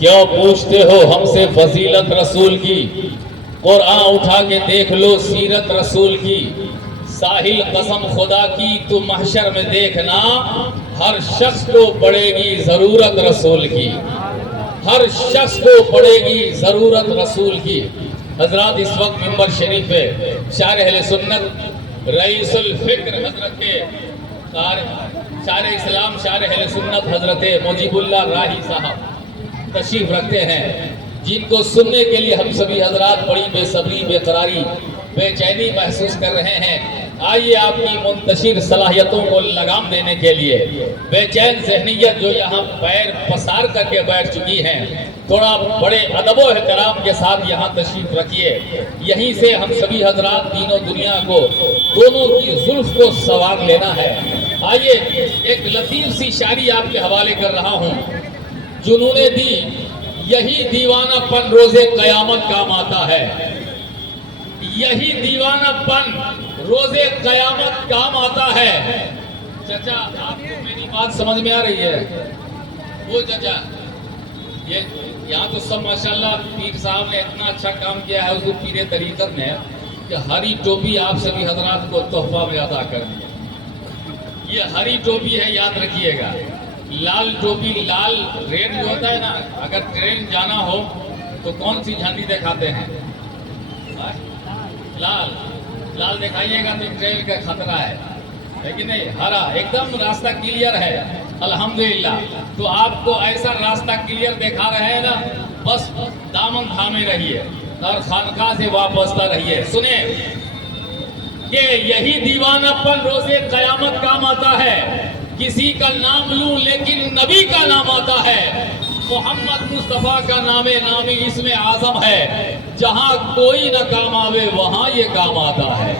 کیوں پوچھتے ہو ہم سے فضیلت رسول کی؟ قرآن اٹھا کے دیکھ لو سیرت رسول کی۔ ساحل قسم خدا کی تو محشر میں دیکھنا، ہر شخص کو پڑے گی ضرورت رسول کی، ہر شخص کو پڑے گی ضرورت رسول کی۔ حضرات اس وقت منبر شریف پہ شارح اہل سنت رئیس الفکر حضرت شارح اسلام شارح اہل سنت حضرت مجیب اللہ راہی صاحب تشریف رکھتے ہیں، جن کو سننے کے لیے ہم سبھی حضرات بڑی بے صبری، بے قراری، بے چینی محسوس کر رہے ہیں۔ آئیے آپ کی منتشر صلاحیتوں کو لگام دینے کے لیے بے چین ذہنیت جو یہاں پیر پسار کر کے بیٹھ چکی ہیں، تھوڑا بڑے ادب و احترام کے ساتھ یہاں تشریف رکھیے۔ یہیں سے ہم سبھی حضرات دین و دنیا کو، دونوں کی زلف کو سنوار لینا ہے۔ آئیے ایک لطیف سی شاعری آپ کے حوالے کر رہا ہوں۔ جنہوں نے دی یہی دیوانہ پن روز قیامت کام آتا ہے، یہی دیوانہ پن روز قیامت کام آتا ہے۔ چچا آپ کو میری بات سمجھ میں آ رہی ہے؟ وہ چچا یہاں تو سب ماشاءاللہ پیر صاحب نے اتنا اچھا کام کیا ہے حضور پیر طریقت میں کہ ہری ٹوپی آپ سبھی حضرات کو تحفہ میں عطا کر دیا۔ یہ ہری ٹوپی ہے، یاد رکھیے گا۔ لال ٹوپی، لال ریڈ جو ہوتا ہے نا، اگر ٹرین جانا ہو تو کون سی جھنڈی دکھاتے ہیں؟ لال دکھائیے گا تو ٹرین کا خطرہ ہے، لیکن نہیں، ہرا ایک دم راستہ کلیئر ہے الحمدللہ۔ تو آپ کو ایسا راستہ کلیئر دکھا رہے ہیں نا، بس دامن تھامے رہیے اور خانقاہ سے وابستہ رہیے۔ سنیں کہ یہی دیوانہ پن روز قیامت کام آتا ہے، کسی کا نام لوں لیکن نبی کا نام آتا ہے، محمد مصطفیٰ کا نام نامی اسم اعظم ہے۔ جہاں کوئی نہ کام آوے وہاں یہ کام آتا ہے،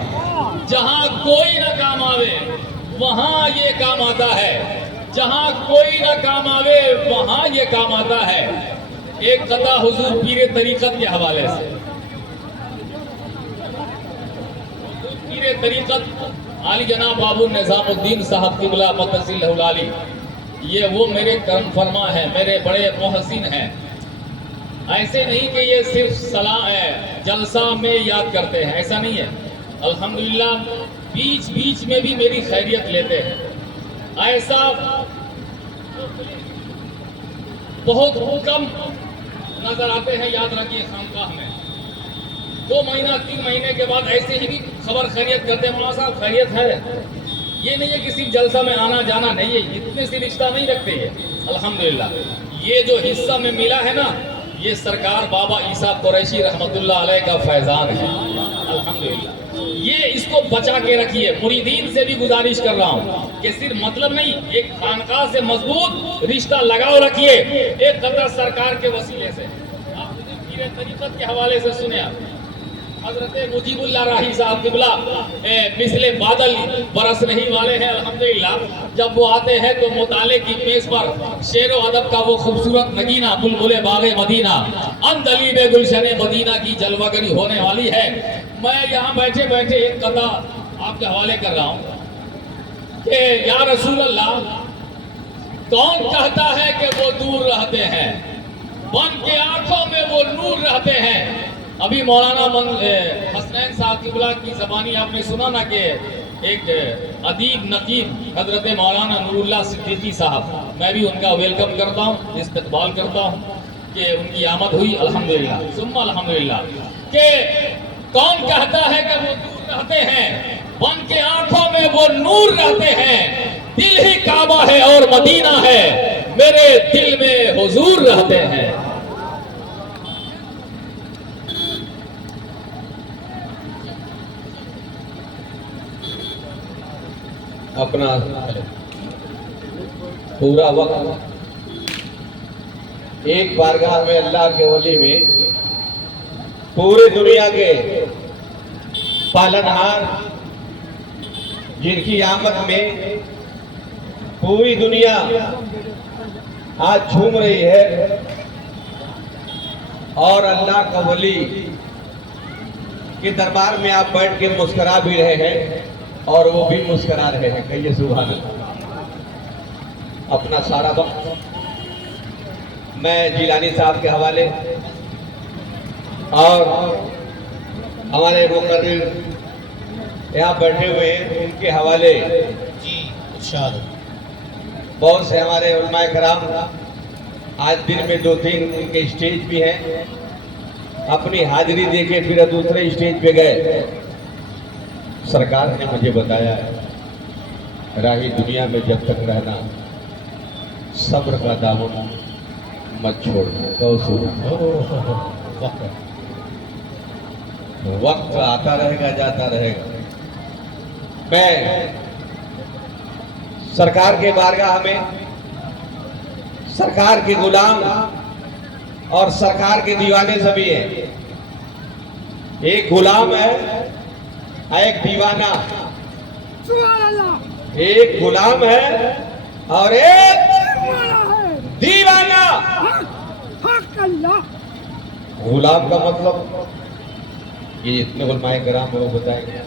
جہاں کوئی نہ کام آوے وہاں یہ کام آتا ہے، جہاں کوئی نہ کام آوے وہاں یہ کام آتا ہے۔ ایک قطع حضور پیر طریقت کے حوالے سے، پیر طریقت علی جناب بابو نظام الدین صاحب قبلہ متصل العالی، یہ وہ میرے کرم فرما ہے، میرے بڑے محسن ہیں۔ ایسے نہیں کہ یہ صرف صلاح ہے، جلسہ میں یاد کرتے ہیں، ایسا نہیں ہے۔ الحمدللہ بیچ بیچ میں بھی میری خیریت لیتے ہیں۔ ایسا بہت کم نظر آتے ہیں، یاد رکھیے خانقاہ میں 2 مہینہ 3 مہینے کے بعد ایسے ہی بھی خبر خیریت کرتے ہیں، مولانا صاحب خیریت ہے۔ یہ نہیں ہے کسی جلسہ میں آنا جانا نہیں ہے، اتنے سے رشتہ نہیں رکھتے یہ الحمدللہ۔ یہ جو حصہ میں ملا ہے نا، یہ سرکار بابا عیسیٰ قریشی رحمت اللہ علیہ کا فیضان ہے الحمدللہ۔ یہ اس کو بچا کے رکھیے۔ مریدین سے بھی گزارش کر رہا ہوں کہ صرف مطلب نہیں، ایک خانقاہ سے مضبوط رشتہ لگاؤ رکھیے، ایک قطع سرکار کے وسیلے سے۔ آپ پیر طریقت کے حوالے سے سنیں، آپ حضرت مجیب اللہ راہی صاحب قبلہ مثل بادل برس نہیں والے ہیں الحمدللہ۔ جب وہ آتے ہیں تو مطالعے کی میز پر شعر و ادب کا وہ خوبصورت نگینہ بلبل باغ مدینہ اندلیب گلشن مدینہ کی جلوہ گری ہونے والی ہے۔ میں یہاں بیٹھے بیٹھے ایک قطع آپ کے حوالے کر رہا ہوں کہ یا رسول اللہ، کون کہتا ہے کہ وہ دور رہتے ہیں، بن کے آنکھوں میں وہ نور رہتے ہیں۔ ابھی مولانا حسنین صاحب قبلہ کی زبانی آپ نے سنا نا کہ ایک ادیب نقیب حضرت مولانا نور اللہ صدیقی صاحب، میں بھی ان کا ویلکم کرتا ہوں، استقبال کرتا ہوں کہ ان کی آمد ہوئی الحمدللہ ثم الحمدللہ۔ کہ کون کہتا ہے کہ وہ دور رہتے ہیں، بن کے آنکھوں میں وہ نور رہتے ہیں، دل ہی کعبہ ہے اور مدینہ ہے، میرے دل میں حضور رہتے ہیں۔ اپنا پورا وقت ایک بارگاہ میں اللہ کے ولی میں، پوری دنیا کے پالنہار جن کی آمد میں پوری دنیا آج جھوم رہی ہے، اور اللہ کا ولی کے دربار میں آپ بیٹھ کے مسکرا بھی رہے ہیں اور وہ بھی مسکرا رہے ہیں۔ کہیے سبحان اللہ۔ اپنا سارا وقت میں جیلانی صاحب کے حوالے اور ہمارے مقرر یہاں بیٹھے ہوئے ہیں ان کے حوالے جی ارشاد. بہت سے ہمارے علماء کرام آج دن میں 2-3 ان کے اسٹیج بھی ہیں، اپنی حاضری دے کے پھر دوسرے اسٹیج پہ گئے. سرکار نے مجھے بتایا ہے راہی دنیا میں جب تک رہنا صبر کا دامن مت چھوڑنا. وقت آتا رہے گا جاتا رہے گا. میں سرکار کے بارگاہ میں سرکار کے غلام اور سرکار کے دیوانے سبھی ہیں. ایک غلام ہے ایک دیوانہ، ایک غلام ہے اور ایک دیوانہ. غلام کا مطلب یہ اتنے علماء کرام وہ بتائیں گے،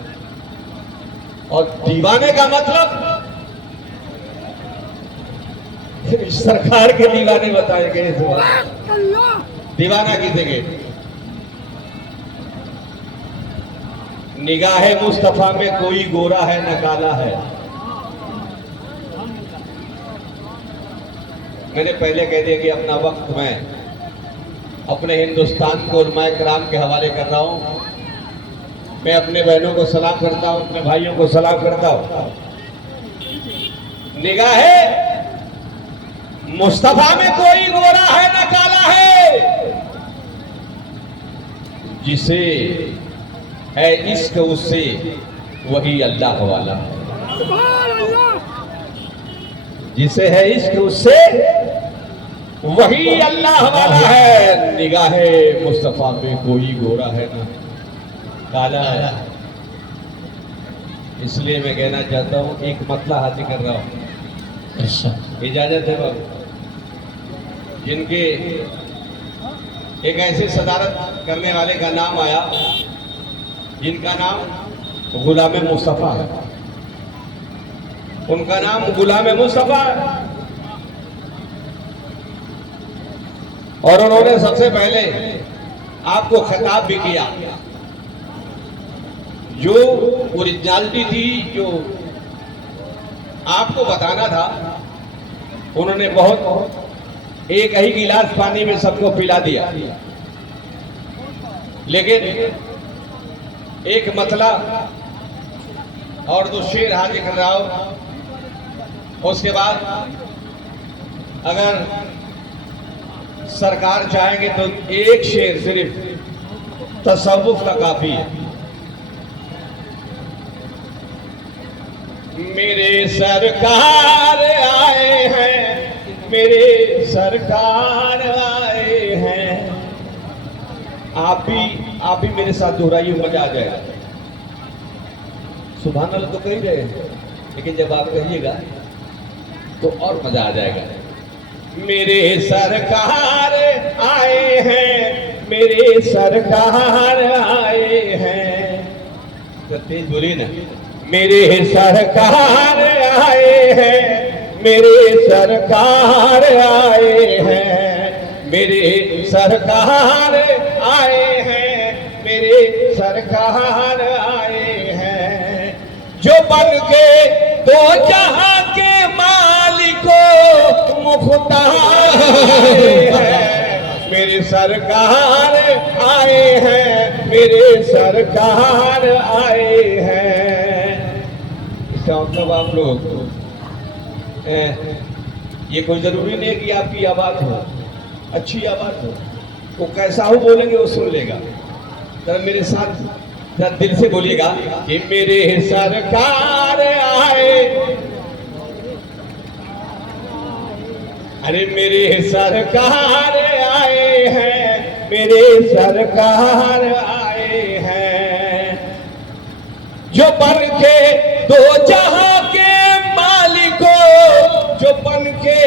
اور دیوانے کا مطلب سرکار کے دیوانے بتائیں گے. دیوانہ کسی کے نگاہ مصطفیٰ میں کوئی گورا ہے نہ کالا ہے. میں نے پہلے کہہ دیا کہ اپنا وقت میں اپنے ہندوستان کو علماء کرام کے حوالے کر رہا ہوں. میں اپنے بہنوں کو سلام کرتا ہوں، اپنے بھائیوں کو سلام کرتا ہوں. نگاہ مصطفیٰ میں کوئی گورا ہے نہ کالا ہے، جسے ہے عشق اس سے وہی اللہ والا. جسے ہے عشق اس سے وہی اللہ والا ہے. نگاہ مصطفیٰ میں کوئی گورا ہے نہ کالا ہے. اس لیے میں کہنا چاہتا ہوں ایک مطلب حاصل کر رہا ہوں، اجازت ہے بابو. جن کے ایک ایسے صدارت کرنے والے کا نام آیا جن کا نام غلام مصطفیٰ ہے. ان کا نام غلام مصطفیٰ ہے، اور انہوں نے سب سے پہلے آپ کو خطاب بھی کیا. جو اوریجنالٹی تھی، جو آپ کو بتانا تھا، انہوں نے بہت ایک ہی گلاس پانی میں سب کو پلا دیا. لیکن ایک مطلع اور دو شعر حاضر کر رہا ہوں. اس کے بعد اگر سرکار چاہیں گے تو ایک شعر صرف تصوف کا کافی ہے. میرے سرکار آئے ہیں، میرے سرکار آئے ہیں. آپ بھی میرے ساتھ دہرائیے، مزہ آ جائے گا. سبحان اللہ تو کہہ رہے ہیں، لیکن جب آپ کہیے گا تو اور مزہ آ جائے گا. میرے سرکار آئے ہیں، میرے سرکار آئے ہیں. تو تیز بولیے نا. میرے سرکار آئے ہیں، میرے سرکار آئے ہیں، میرے سرکار آئے ہیں، میرے سرکار آئے ہیں. جو بن کے دو جہاں کے مالک و مختار آئے ہیں. میرے سرکار آئے ہیں، میرے سرکار آئے ہیں. اس کا مطلب آپ لوگ یہ کوئی ضروری نہیں کہ آپ کی آواز ہو اچھی آواز ہو، وہ کیسا ہو بولیں گے وہ سن لے گا. ذرا میرے ساتھ ذرا دل سے بولیے گا کہ میرے سرکار آئے. ارے میرے سرکار آئے ہیں، میرے سرکار آئے ہیں. جو بن کے دو جہاں کے مالک، جو بن کے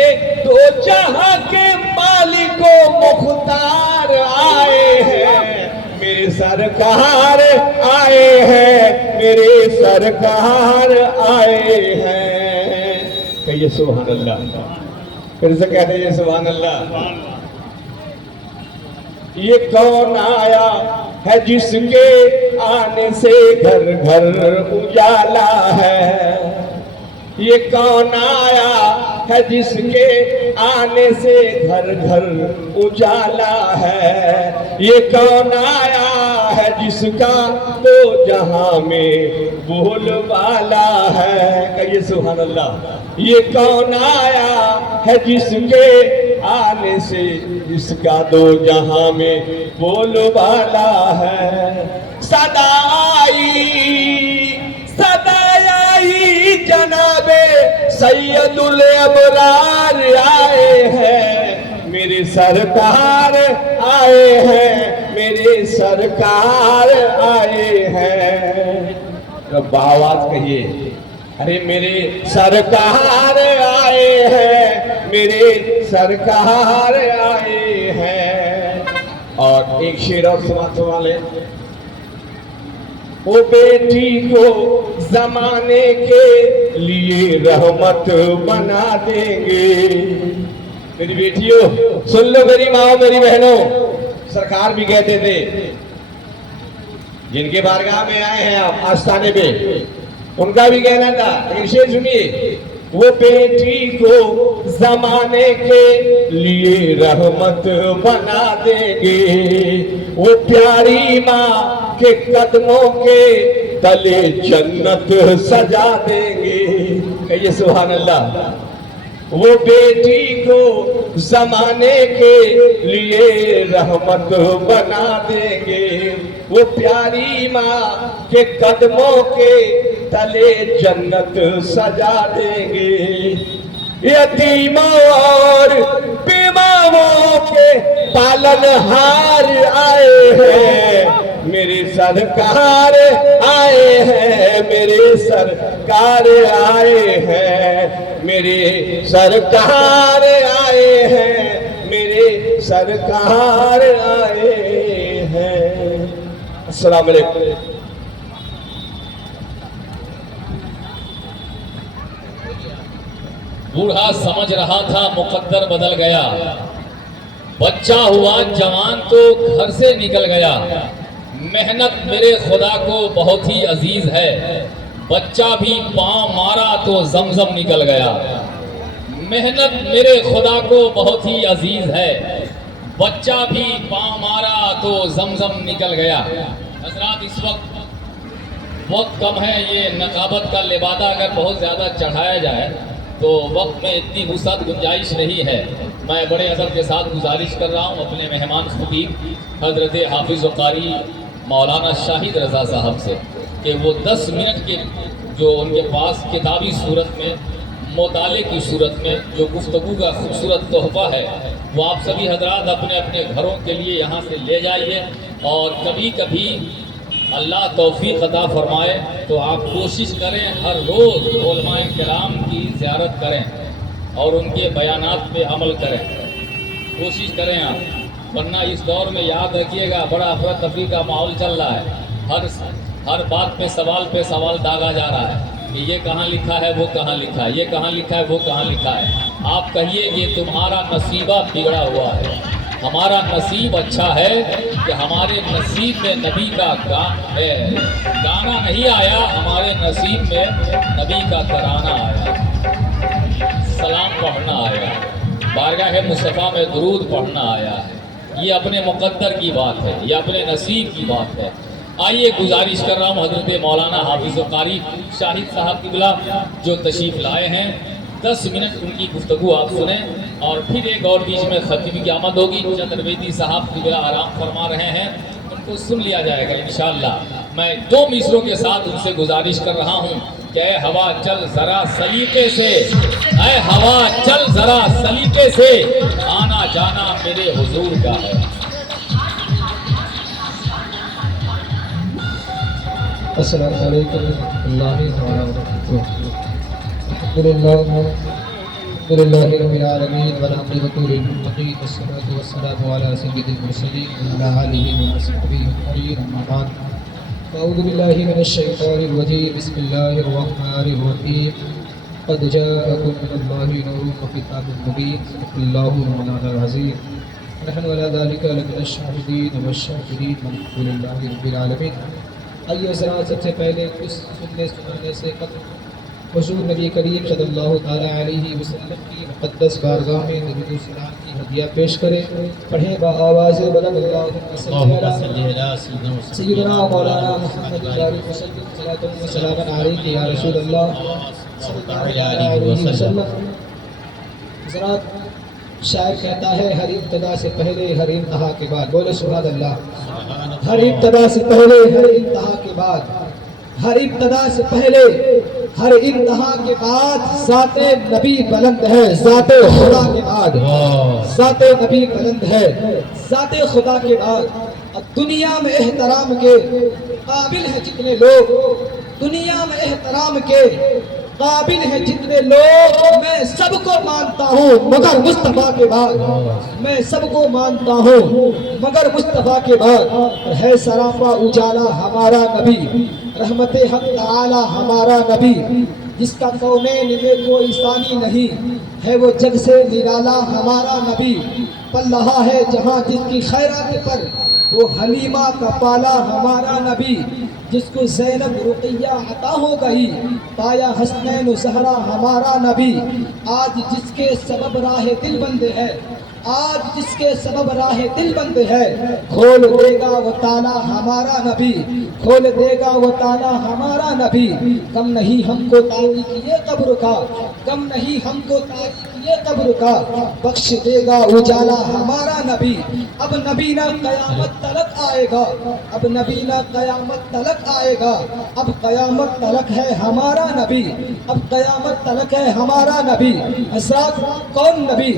دو جہاں کے مالک و مختار آئے ہیں. میرے سرکار آئے ہیں، میرے سرکار آئے ہیں. کہیے سبحان اللہ. پھر سے کہتے ہیں سبحان اللہ. یہ کون آیا ہے جس کے آنے سے گھر گھر اجالا ہے؟ یہ کون آیا ہے جس کے آنے سے گھر گھر اجالا ہے؟ یہ کون آیا ہے جس کا تو جہاں میں بول بالا ہے؟ کہیے سبحان اللہ۔ یہ کون آیا ہے جس کے آنے سے جس کا دو جہاں میں بول بالا ہے؟ صدا آئی جناب سید الابرار آئے ہیں، میرے سرکار آئے ہیں، میرے سرکار آئے ہیں۔ رب آواز کہیے، ارے میرے سرکار آئے ہیں، میرے سرکار آئے ہیں۔ اور ایک شعر اور سماعت والے، وہ بیٹی کو زمانے کے لیے رحمت بنا دیں گے۔ میری بیٹیوں سن لو، میری ماں میری بہنوں، سرکار بھی کہتے تھے جن کے بارگاہ میں آئے ہیں آپ آستانے پہ، ان کا بھی کہنا تھا، لیکن شعر سنیے، وہ بیٹی کو زمانے کے لیے رحمت بنا دیں گے، وہ پیاری ماں کے قدموں کے تلے جنت سجا دیں گے۔ کہیے سبحان اللہ۔ وہ بیٹی کو زمانے کے لیے رحمت بنا دیں گے، وہ پیاری ماں کے قدموں کے تلے جنت سجا دیں گے۔ یتیموں اور بیماروں کے پالن ہار آئے ہیں، میرے سرکار آئے ہیں، میرے سرکار آئے ہیں، میرے سرکار آئے ہیں، میرے سرکار آئے ہیں۔ السلام علیکم۔ بوڑھا سمجھ رہا تھا مقدر بدل گیا، بچہ ہوا جوان تو گھر سے نکل گیا، محنت میرے خدا کو بہت ہی عزیز ہے، بچہ بھی پاؤں مارا تو زمزم نکل گیا، محنت میرے خدا کو بہت ہی عزیز ہے، بچہ بھی پاؤں مارا تو زمزم نکل گیا۔ حضرات اس وقت کم ہے، یہ نقابت کا لبادہ اگر بہت زیادہ چڑھایا جائے تو وقت میں اتنی وسعت گنجائش نہیں ہے۔ میں بڑے ادب کے ساتھ گزارش کر رہا ہوں اپنے مہمان خطیب حضرت حافظ و قاری مولانا شاہد رضا صاحب سے کہ وہ 10 منٹ کے جو ان کے پاس کتابی صورت میں مطالعے کی صورت میں جو گفتگو کا خوبصورت تحفہ ہے وہ آپ سبھی حضرات اپنے اپنے گھروں کے لیے یہاں سے لے جائیے، اور کبھی کبھی اللہ توفیق عطا فرمائے تو آپ کوشش کریں ہر روز علماء کرام کی زیارت کریں اور ان کے بیانات پہ عمل کریں، کوشش کریں آپ، ورنہ اس دور میں یاد رکھیے گا بڑا افراتفری کا ماحول چل رہا ہے، ہر بات پہ سوال داغا جا رہا ہے کہ یہ کہاں لکھا ہے وہ کہاں لکھا ہے، یہ کہاں لکھا ہے وہ کہاں لکھا ہے۔ آپ کہیے یہ تمہارا نصیبہ بگڑا ہوا ہے، ہمارا نصیب اچھا ہے کہ ہمارے نصیب میں نبی کا گانا نہیں آیا، ہمارے نصیب میں نبی کا ترانہ آیا، سلام پڑھنا آیا، بارگاہ مصطفیٰ میں درود پڑھنا آیا ہے۔ یہ اپنے مقدر کی بات ہے، یہ اپنے نصیب کی بات ہے۔ آئیے گزارش کر رہا ہوں حضرت مولانا حافظ و قاری شاہد صاحب کی بلا جو تشریف لائے ہیں، 10 منٹ ان کی گفتگو آپ سنیں، اور پھر ایک اور بیچ میں خطیب کی آمد ہوگی، چندرویدی صاحب کی بلا آرام فرما رہے ہیں، ان کو سن لیا جائے گا انشاءاللہ۔ میں 2 مصروں کے ساتھ ان سے گزارش کر رہا ہوں کہ اے ہوا چل ذرا سلیقے سے، اے ہوا چل ذرا سلیقے سے، آنا جانا میرے حضور کا ہے۔ السلام علیکم ورحمۃ اللہ وبرکاتہ۔ الحمد للہ رب العالمین والعاقبۃ للمتقین والصلاۃ والسلام علی سید المرسلین وعلی آلہ وصحبہ اجمعین، اما بعد، اعوذ باللہ من الشیطان الرجیم، بسم اللہ الرحمن الرحیم، قد جاءکم من اللہ نور وکتاب مبین، صدق اللہ مولانا العظیم۔ نحن على ذلك لمن الشاهدين والشاكرين والحمد لله رب العالمين. آئیے حضرات، سب سے پہلے کچھ سننے سنانے سے قبل حضور نبی کریم صلی اللہ تعالیٰ علیہ وسلم کی مقدس بارگاہ میں درود و سلام کی ہدیہ پیش کریں. پڑھیں بآواز بلند اللہم صلی علی سیدنا مولانا محمد بارک وسلم صلاۃ و سلام علیک یا رسول اللہ صلی اللہ علیہ وسلم. حضرات، شاعر کہتا ہے ہر ابتدا سے پہلے ہر انتہا کے بعد. بولے سبحان اللہ. ہر ابتدا سے پہلے ہر انتہا کے بعد، ہر ابتدا سے پہلے ہر انتہا کے بعد ذات نبی بلند ہے. ذات خدا کے بعد ذات نبی بلند ہے. ذات خدا کے بعد دنیا میں احترام کے قابل ہیں جتنے لوگ، دنیا میں احترام کے قابل ہیں جتنے لوگ، میں سب کو مانتا ہوں مگر مصطفیٰ کے بعد. میں سب کو مانتا ہوں مگر مصطفیٰ کے بعد. ہے سراپا اجالا ہمارا نبی، رحمت حق تعالی ہمارا نبی، جس کا کونین میں کوئی ثانی نہیں، ہے وہ جگ سے نرالا ہمارا نبی. پل رہا ہے جہاں جس کی خیرات پر وہ حلیمہ کا پالا ہمارا نبی. جس کو زینب رقیہ عطا ہو گئی پایا حسنین و زہرا ہمارا نبی. آج جس کے سبب راہ دل بند ہے، آج جس کے سبب راہ دل بند ہے، کھول دے گا وہ تالا ہمارا نبی، کھول دے گا وہ تالا ہمارا نبی. کم نہیں ہم کو تاریخ یہ قبر کا، کم نہیں ہم کو تاریخ یہ قبر کا، بخش دے گا اجالا ہمارا نبی. اب نبی نہ قیامت تلک آئے گا، اب نبی نہ قیامت تلک آئے گا. اب قیامت تلک ہے ہمارا نبی، اب قیامت تلک ہے ہمارا نبی. حضرات، کون نبی؟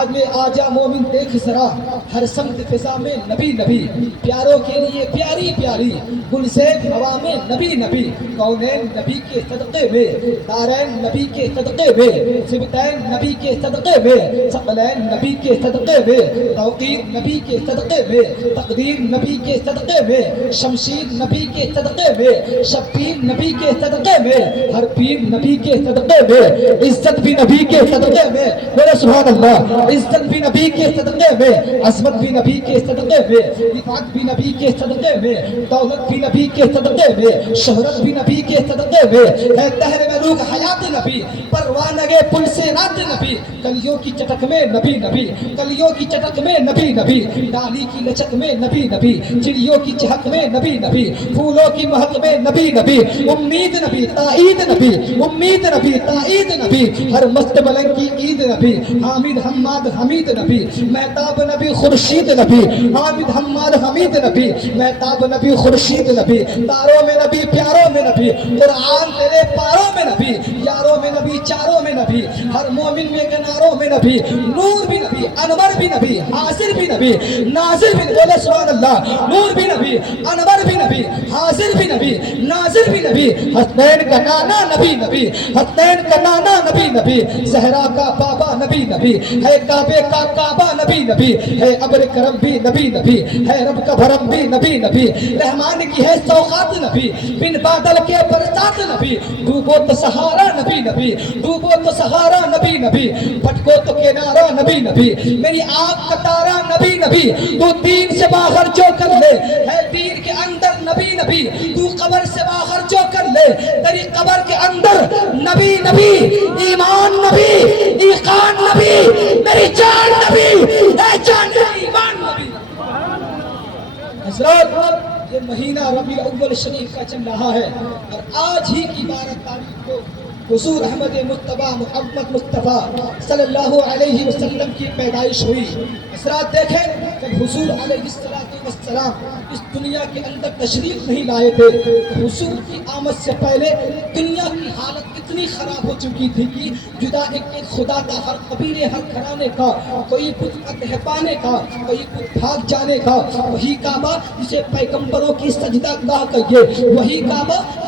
آج میں آجا مومن دیکھ ذرا، ہر سمت فضا میں نبی نبی، پیاروں کے لیے پیاری پیاری گلزید ہوا میں نبی نبی. کونین نبی کے صدقے میں، دارین نبی کے صدقے میں، سبتین نبی کے صدقے میں، ثقلین نبی کے صدقے میں، توقیر نبی کے صدقے میں، تقدیر نبی کے صدقے میں، شمشیر نبی کے صدقے میں، شبیر نبی کے صدقے میں، ہر پیر نبی کے صدقے میں، عزت بھی نبی کے صدقے میں. بولے سبحان اللہ. عزت بھی نبی کے صدقے میں، عظمت بھی نبی کے صدقے میں، رفعت بھی نبی کے صدقے میں، دولت بھی نبی کے صدقے میں، شہرت بھی نبی کے صدقے میں. ہے دہر میں روح حیات نبی، پروانگے پل سے رات نبی. کلیوں کی چٹک میں نبی نبی، کلیوں کی چٹک میں نبی نبی، ڈالی کی لچک میں نبی نبی، چڑیوں کی چہک میں نبی نبی، پھولوں کی مہک میں نبی نبی. امید نبی تائید نبی، امید نبی تائید نبی، ہر مست ملنگ کی عید نبی. حامد حماد حمید نبی، مہتاب نبی خورشید نبی. حامد حماد حمید نبی، مہتاب نبی خورشید نبی. تاروں میں نبی، پیاروں میں نبی، قرآن تیرے پاروں میں نبی، یاروں میں نبی، چاروں میں نبی، ہر مومن میں کناروں میں نبی. نور بھی نبی، انور بھی نبی، حاضر بھی نبی، ناظر بھی نبی. بولے سبحان اللہ. نور بھی نبی، انور بھی نبی، حاضر بھی نبی، ناظر بھی نبی. حسنین کا نانا نبی نبی، حسنین کا نانا نبی نبی، زہرا کا بابا نبی نبی، ہے کعبے کا کعبہ نبی نبی، ہے ابر کرم بھی نبی نبی، ہے رب کا بھرم بھی نبی نبی. رحمان کی ہے سوغات نبی، بن بادل کے برسات نبی. ڈوبو تو سہارا نبی نبی، ڈوبو تو سہارا نبی نبی، پھٹکو تو کنارا نبی نبی. میری آنکھ کا تارا نبی نبی. تو دین سے باہر جو کر لے ہے دین کے اندر نبی نبی. تو قبر سے باہر جو کر لے تیری قبر کے اندر نبی نبی. ایمان نبی، ایقان نبی، میری جان نبی، اے جان نبی، ایمان نبی. حضرات، یہ مہینہ ربیع الاول شریف کا چل رہا ہے اور آج ہی کی 12 تاریخ کو حضور احمد مصطفیٰ محمد مصطفیٰ صلی اللہ علیہ وسلم کی پیدائش ہوئی. حضرات دیکھیں، جب حضور علیہ السلام اس دنیا کے اندر تشریف نہیں لائے تھے، حضور کی آمد سے پہلے دنیا کی حالت اتنی خراب ہو چکی تھی کہ جدا ایک خدا کا، ہر قبیلے ہر گھرانے کا، کوئی بت فتح پانے کا، کوئی بت بھاگ جانے کا. وہی کعبہ جسے پیغمبروں کی سجدہ گاہ کہیے، وہی کعبہ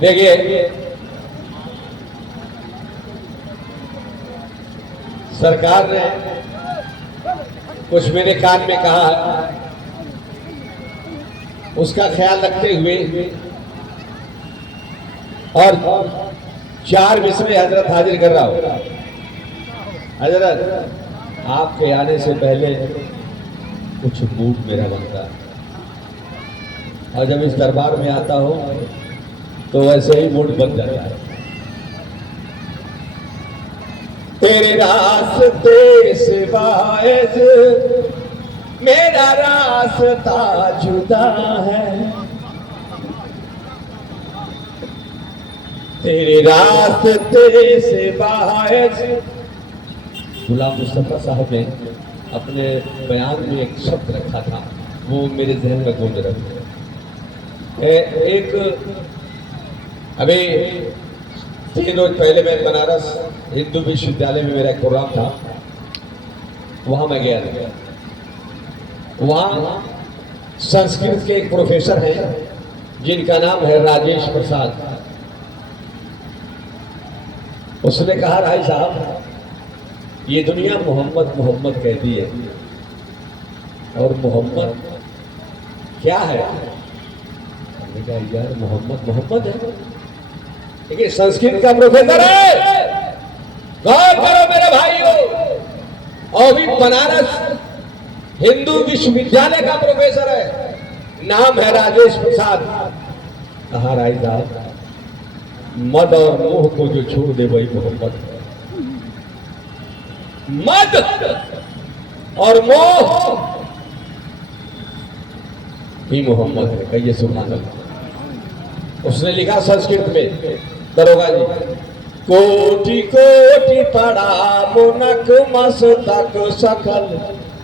دیکھیے سرکار نے کچھ میرے کان میں کہا، اس کا خیال رکھتے ہوئے اور 4 مصرے حضرت حاضر کر رہا ہوں۔ حضرت آپ کے آنے سے پہلے کچھ موڈ میرا بنتا ہے، اور جب اس دربار میں آتا ہوں تو ویسے ہی موڈ بن جاتا ہے۔ تیرے راستے سے باعث میرا راستہ جدا ہے، تیرے راستے سے باعث۔ غلام مصطفیٰ صاحب نے اپنے بیان میں ایک شبد رکھا تھا، وہ میرے ذہن میں گونج رہا ہے۔ ایک ابھی 3 روز پہلے میں بنارس ہندو وشو ودیالیہ میں میرا ایک پروگرام تھا، وہاں میں گیا تھا۔ وہاں سنسکرت کے ایک پروفیسر ہیں جن کا نام ہے راجیش پرساد۔ اس نے کہا رائی صاحب یہ دنیا محمد محمد کہتی ہے، اور محمد کیا ہے؟ ہم نے کہا یار محمد محمد ہے، لیکن سنسکرت کا پروفیسر ہے، غور کرو میرے بھائیو، اور بھی بنارس ہندو وشو ودیالیہ کا پروفیسر ہے، نام ہے راجیش پرساد۔ کہا رائی صاحب مد اور موہ کو جو چھوڑ دے وہی محمد ہے، مد اور موہ ہی محمد ہے۔ کہیے سبحان اللہ۔ اس نے لکھا سنسکرت میں، دروگا جی، کوٹی کوٹی پڑا منک مستک سکل